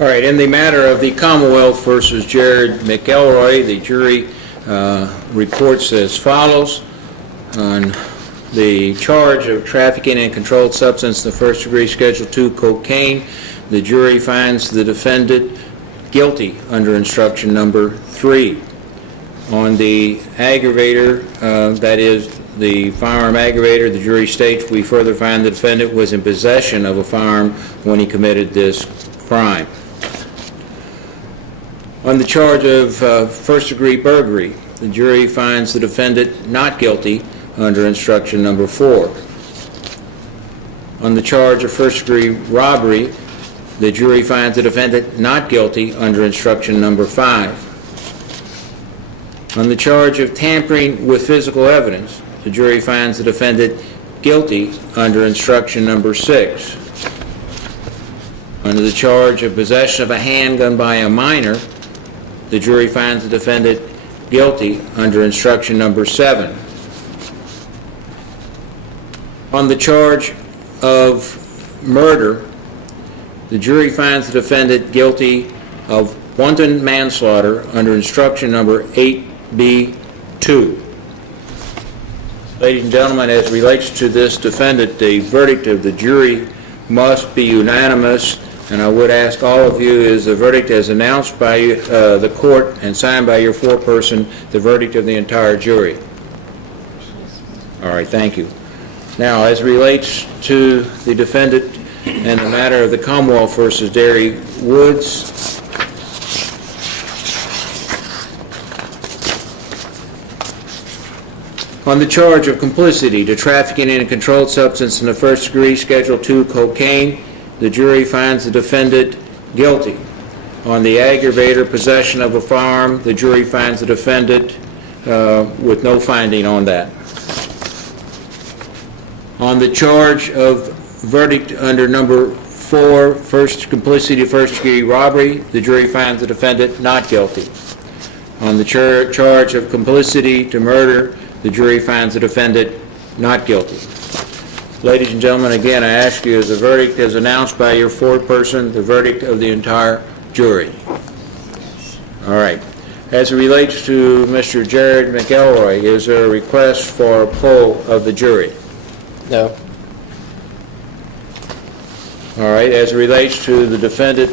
All right, in the matter of the Commonwealth versus Jared McElroy, the jury reports as follows. On the charge of trafficking in controlled substance in the first degree, Schedule 2 cocaine, the jury finds the defendant guilty under instruction number 3. On the aggravator, that is the firearm aggravator, the jury states we further find the defendant was in possession of a firearm when he committed this crime. On the charge of first-degree burglary, the jury finds the defendant not guilty under instruction number 4. On the charge of first-degree robbery, the jury finds the defendant not guilty under instruction number 5. On the charge of tampering with physical evidence, the jury finds the defendant guilty under instruction number 6. Under the charge of possession of a handgun by a minor, the jury finds the defendant guilty under instruction number 7. On the charge of murder, the jury finds the defendant guilty of wanton manslaughter under instruction number 8B2. Ladies and gentlemen, as relates to this defendant, the verdict of the jury must be unanimous, and I would ask all of you, is the verdict as announced by the court and signed by your foreperson, the verdict of the entire jury? All right, thank you. Now, as relates to the defendant and the matter of the Commonwealth versus Derry Woods, on the charge of complicity to trafficking in a controlled substance in the first degree, Schedule 2 cocaine, the jury finds the defendant guilty. On the aggravator, possession of a firearm, the jury finds the defendant with no finding on that. On the charge of verdict under number 4, complicity to first degree robbery, the jury finds the defendant not guilty. On the charge of complicity to murder, the jury finds the defendant not guilty. Ladies and gentlemen, again, I ask you, as the verdict is announced by your foreperson, the verdict of the entire jury. All right. As it relates to Mr. Jared McElroy, is there a request for a poll of the jury? No. All right. As it relates to the defendant,